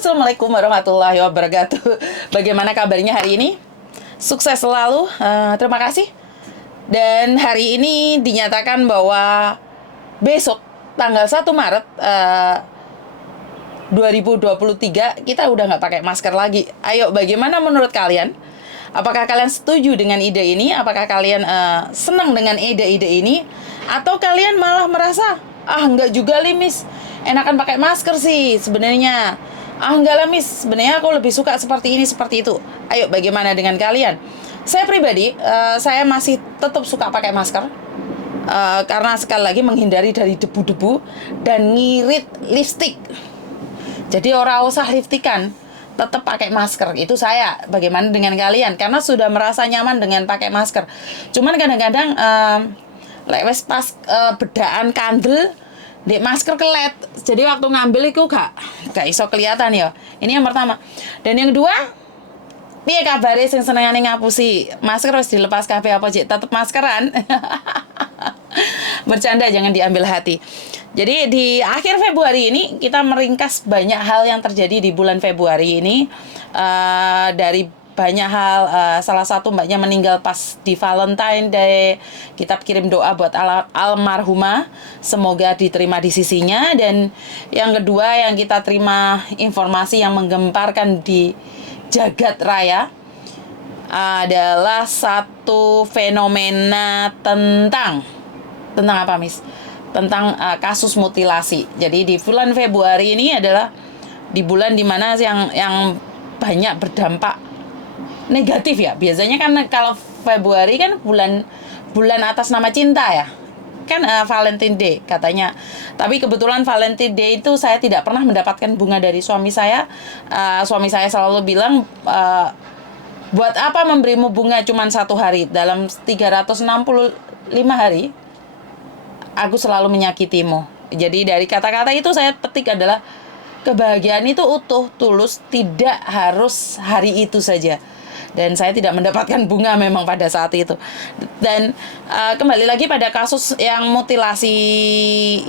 Assalamualaikum warahmatullahi wabarakatuh. Bagaimana kabarnya hari ini? Sukses selalu. Terima kasih. Dan hari ini dinyatakan bahwa besok tanggal 1 Maret 2023 kita udah nggak pakai masker lagi. Ayo, bagaimana menurut kalian? Apakah kalian setuju dengan ide ini? Apakah kalian senang dengan ide-ide ini? Atau kalian malah merasa, nggak juga Miss, enakan pakai masker sih sebenarnya. Enggak lah Miss, sebenarnya aku lebih suka seperti ini, seperti itu. Ayo, bagaimana dengan kalian? Saya pribadi, saya masih tetap suka pakai masker. Karena sekali lagi menghindari dari debu-debu dan ngirit lipstik. Jadi orang usah lipstikan, tetap pakai masker. Itu saya. Bagaimana dengan kalian? Karena sudah merasa nyaman dengan pakai masker. Cuman kadang-kadang lewes pas bedaan kandel di masker kelet, jadi waktu ngambil itu gak iso kelihatan ya. Ini yang pertama. Dan yang kedua, piye kabare sing senengane ngapusi masker harus dilepas kabeh apa Cik? Tetep maskeran. Bercanda, jangan diambil hati. Jadi di akhir Februari ini kita meringkas banyak hal yang terjadi di bulan Februari ini. Dari banyak hal, salah satu mbaknya meninggal pas di Valentine Day. Kita kirim doa buat almarhumah, semoga diterima di sisinya. Dan yang kedua yang kita terima informasi yang menggemparkan di jagat raya adalah satu fenomena tentang apa Miss? Tentang kasus mutilasi. Jadi di bulan Februari ini adalah di bulan dimana yang banyak berdampak negatif ya. Biasanya kan kalau Februari kan bulan atas nama cinta ya. Kan Valentine Day katanya. Tapi kebetulan Valentine Day itu saya tidak pernah mendapatkan bunga dari suami saya. Suami saya selalu bilang, buat apa memberimu bunga cuma 1 hari? Dalam 365 hari, aku selalu menyakitimu. Jadi dari kata-kata itu saya petik adalah kebahagiaan itu utuh, tulus, tidak harus hari itu saja. Dan saya tidak mendapatkan bunga memang pada saat itu. Dan kembali lagi pada kasus yang mutilasi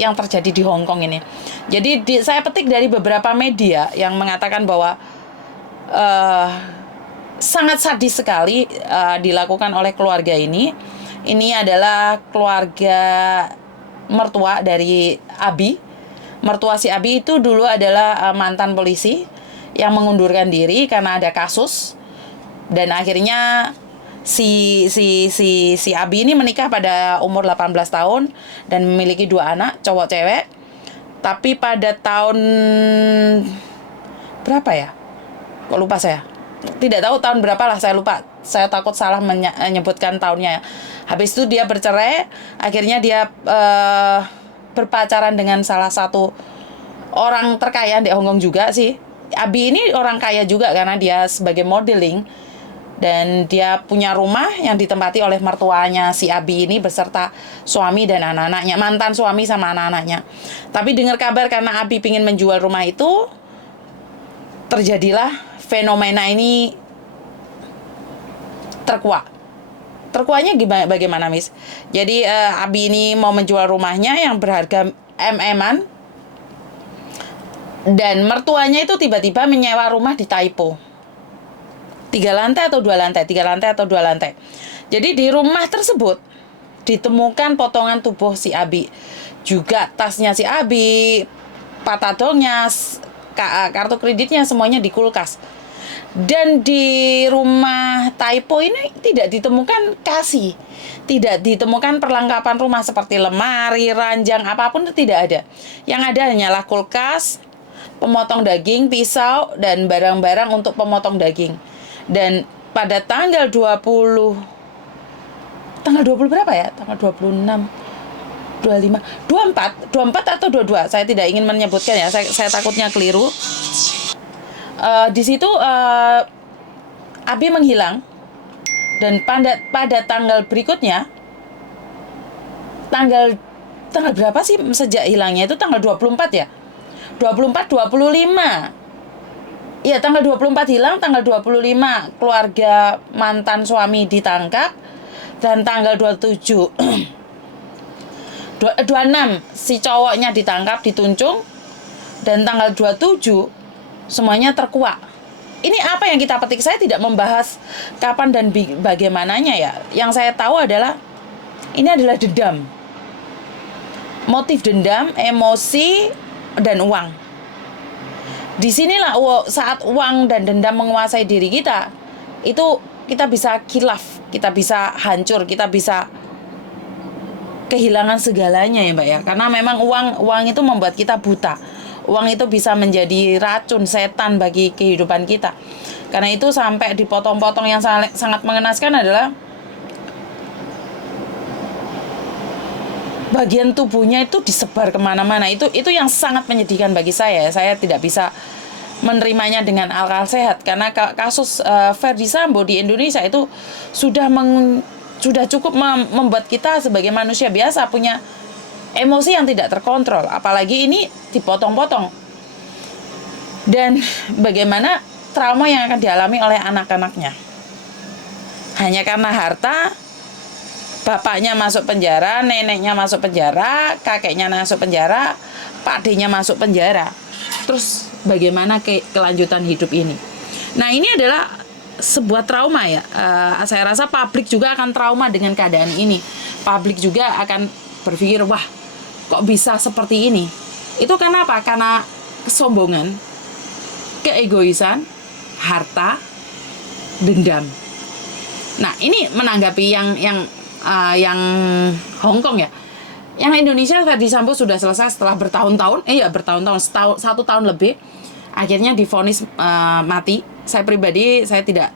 yang terjadi di Hong Kong ini. Jadi saya petik dari beberapa media yang mengatakan bahwa sangat sadis sekali dilakukan oleh keluarga ini. Ini adalah keluarga mertua dari Abi. Mertua si Abi itu dulu adalah mantan polisi yang mengundurkan diri karena ada kasus. Dan akhirnya si Abi ini menikah pada umur 18 tahun dan memiliki 2 anak, cowok cewek. Tapi pada tahun berapa ya? Kok lupa saya? Tidak tahu tahun berapa lah, saya lupa. Saya takut salah menyebutkan tahunnya. Habis itu dia bercerai, akhirnya dia berpacaran dengan salah satu orang terkaya di Hong Kong juga sih. Abi ini orang kaya juga karena dia sebagai modeling. Dan dia punya rumah yang ditempati oleh mertuanya si Abi ini beserta suami dan anak-anaknya, mantan suami sama anak-anaknya. Tapi dengar kabar karena Abi ingin menjual rumah itu, terjadilah fenomena ini terkuak. Terkuaknya bagaimana Miss? Jadi Abi ini mau menjual rumahnya yang berharga MM-an, dan mertuanya itu tiba-tiba menyewa rumah di Taipo. 3 lantai atau 2 lantai, 3 lantai atau 2 lantai. Jadi di rumah tersebut ditemukan potongan tubuh si Abi, juga tasnya si Abi, patadolnya, kartu kreditnya, semuanya di kulkas. Dan di rumah Taipo ini tidak ditemukan kasih, tidak ditemukan perlengkapan rumah seperti lemari, ranjang, apapun itu tidak ada. Yang ada hanyalah kulkas, pemotong daging, pisau, dan barang-barang untuk pemotong daging. Dan pada tanggal 20 berapa ya? Tanggal 26, 25, 24 atau 22. Saya tidak ingin menyebutkan ya, saya takutnya keliru. Di situ Abi menghilang. Dan pada tanggal berikutnya, tanggal berapa sih sejak hilangnya itu? Tanggal 24 ya? 24, 25. Iya, tanggal 24 hilang, tanggal 25 keluarga mantan suami ditangkap, dan tanggal 27 26 si cowoknya ditangkap, dituncung, dan tanggal 27 semuanya terkuak. Ini apa yang kita petik? Saya tidak membahas kapan dan bagaimananya ya. Yang saya tahu adalah ini adalah dendam. Motif dendam, emosi, dan uang. Disinilah saat uang dan dendam menguasai diri kita, itu kita bisa khilaf, kita bisa hancur, kita bisa kehilangan segalanya ya Mbak ya. Karena memang uang itu membuat kita buta. Uang itu bisa menjadi racun, setan bagi kehidupan kita. Karena itu sampai dipotong-potong yang sangat mengenaskan adalah bagian tubuhnya itu disebar kemana-mana. Itu yang sangat menyedihkan bagi saya. Saya tidak bisa menerimanya dengan akal sehat, karena kasus Ferdy Sambo di Indonesia itu sudah cukup membuat kita sebagai manusia biasa punya emosi yang tidak terkontrol, apalagi ini dipotong-potong. Dan bagaimana trauma yang akan dialami oleh anak-anaknya hanya karena harta. Bapaknya masuk penjara, neneknya masuk penjara, kakeknya masuk penjara, Pak D-nya masuk penjara. Terus bagaimana kelanjutan hidup ini? Nah, ini adalah sebuah trauma ya. Saya rasa publik juga akan trauma dengan keadaan ini. Publik juga akan berpikir, wah, kok bisa seperti ini? Itu karena apa? Karena kesombongan, keegoisan, harta, dendam. Nah, ini menanggapi yang Hong Kong ya. Yang Indonesia, Ferdy Sambo sudah selesai setelah bertahun-tahun, 1 tahun lebih, akhirnya divonis mati. Saya pribadi saya tidak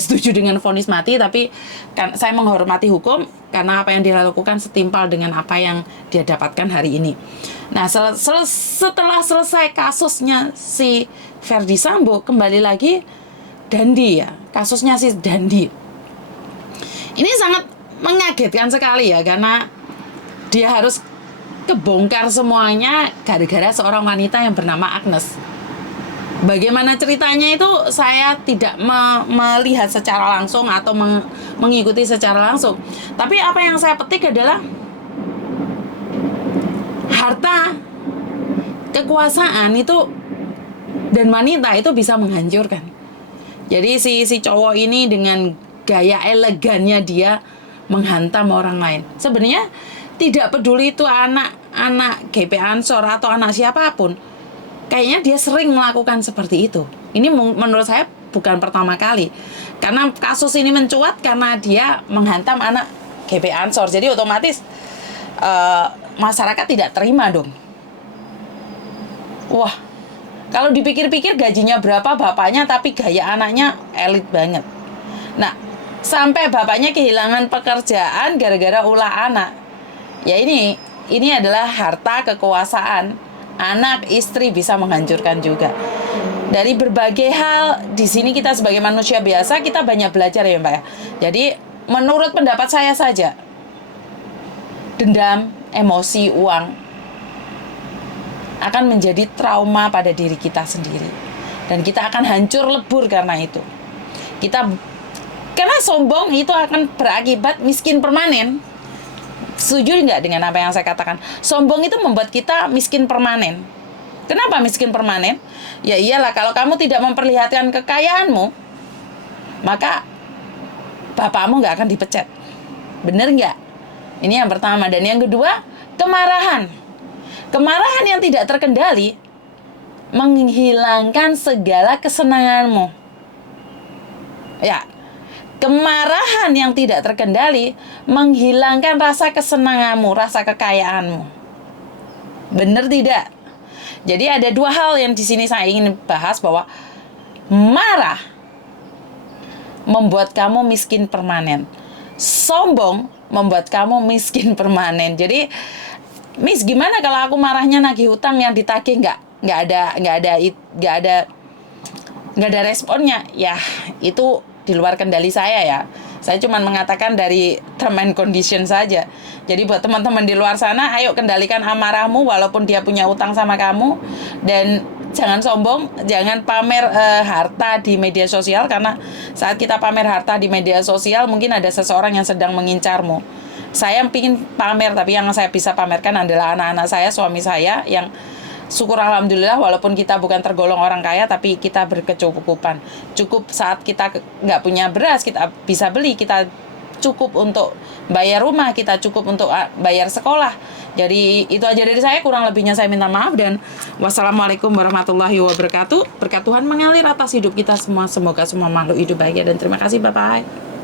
setuju dengan vonis mati, tapi kan saya menghormati hukum karena apa yang dilakukan setimpal dengan apa yang dia dapatkan hari ini. Nah, setelah selesai kasusnya si Ferdy Sambo, kembali lagi Dandi ya, kasusnya si Dandi. Ini sangat mengagetkan sekali ya, karena dia harus kebongkar semuanya gara-gara seorang wanita yang bernama Agnes. Bagaimana ceritanya itu saya tidak melihat secara langsung atau mengikuti secara langsung. Tapi apa yang saya petik adalah harta, kekuasaan itu dan wanita itu bisa menghancurkan. Jadi si cowok ini dengan gaya elegannya dia menghantam orang lain. Sebenarnya tidak peduli itu anak GP Ansor atau anak siapapun, kayaknya dia sering melakukan seperti itu. Ini menurut saya bukan pertama kali, karena kasus ini mencuat karena dia menghantam anak GP Ansor. Jadi otomatis masyarakat tidak terima dong. Wah, kalau dipikir-pikir gajinya berapa bapaknya, tapi gaya anaknya elit banget. Nah, sampai bapaknya kehilangan pekerjaan gara-gara ulah anak. Ya ini adalah harta, kekuasaan. Anak, istri bisa menghancurkan juga. Dari berbagai hal di sini kita sebagai manusia biasa kita banyak belajar ya Mbak ya. Jadi menurut pendapat saya saja, dendam, emosi, uang akan menjadi trauma pada diri kita sendiri. Dan kita akan hancur lebur karena itu. Karena sombong itu akan berakibat miskin permanen. Setuju nggak dengan apa yang saya katakan? Sombong itu membuat kita miskin permanen. Kenapa miskin permanen? Ya iyalah, kalau kamu tidak memperlihatkan kekayaanmu, maka bapakmu nggak akan dipecat. Bener nggak? Ini yang pertama. Dan yang kedua, kemarahan. Kemarahan yang tidak terkendali menghilangkan segala kesenanganmu. Ya, kemarahan yang tidak terkendali menghilangkan rasa kesenanganmu, rasa kekayaanmu. Benar tidak? Jadi ada dua hal yang di sini saya ingin bahas, bahwa marah membuat kamu miskin permanen. Sombong membuat kamu miskin permanen. Jadi, Miss, gimana kalau aku marahnya nagih hutang yang ditagih nggak ada responnya? Ya, itu di luar kendali saya ya. Saya cuma mengatakan dari term and condition saja. Jadi buat teman-teman di luar sana, ayo kendalikan amarahmu walaupun dia punya utang sama kamu. Dan jangan sombong, jangan pamer harta di media sosial. Karena saat kita pamer harta di media sosial, mungkin ada seseorang yang sedang mengincarmu. Saya ingin pamer, tapi yang saya bisa pamerkan adalah anak-anak saya, suami saya, yang syukur alhamdulillah walaupun kita bukan tergolong orang kaya tapi kita berkecukupan. Cukup saat kita nggak punya beras kita bisa beli, kita cukup untuk bayar rumah, kita cukup untuk bayar sekolah. Jadi itu aja dari saya, kurang lebihnya saya minta maaf dan wassalamualaikum warahmatullahi wabarakatuh. Berkat Tuhan mengalir atas hidup kita semua, semoga semua makhluk hidup bahagia dan terima kasih, bye-bye.